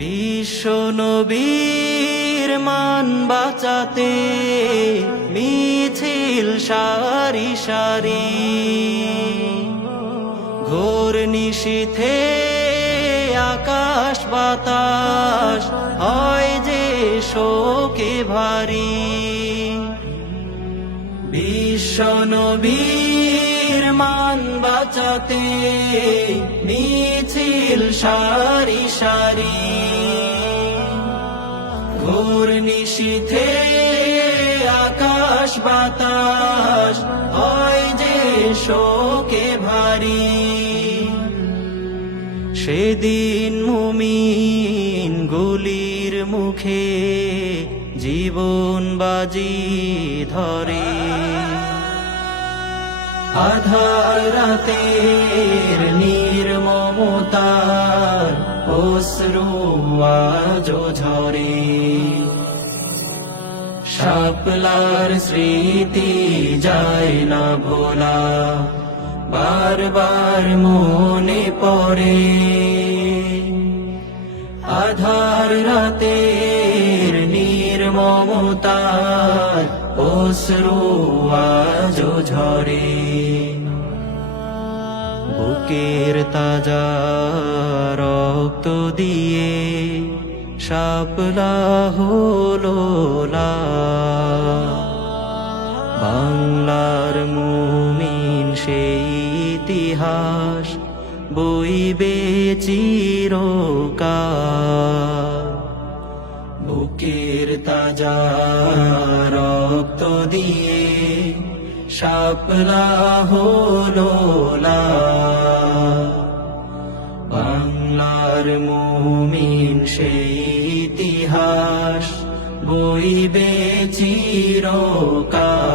বিশ্ব নবীর মান বাঁচাতে মিছিল সারি সারি, ঘোর নিশীথে আকাশ বাতাস হয় যে শোকে ভারী। বিশ্ব নবীর মান বাঁচাতে মিছিল সারি সারি, ঘোর নিশীথে আকাশ বাতাস হয় যে শোকে ভারী। সেদিন মুমিন গুলির মুখে জীবন বাজি ধরে, আধার রাতের নির্মমতার অশ্রু আজ ঝরে। শাপলার স্মৃতি যায় না ভোলা, বারবার মনে পড়ে। আধার রাতের নির্মমতার অশ্রু আজ ঝরে। বুকের তাজা রক্ত দিয়ে শাপলা হলো লাল, বাংলার মুমিন সেই ইতিহাস বইবে চিরকাল। বুকের তাজা রক্ত দিয়ে শাপলা হলো লাল, বাংলার মুমিন সেই ইতিহাস বইবে চিরকাল।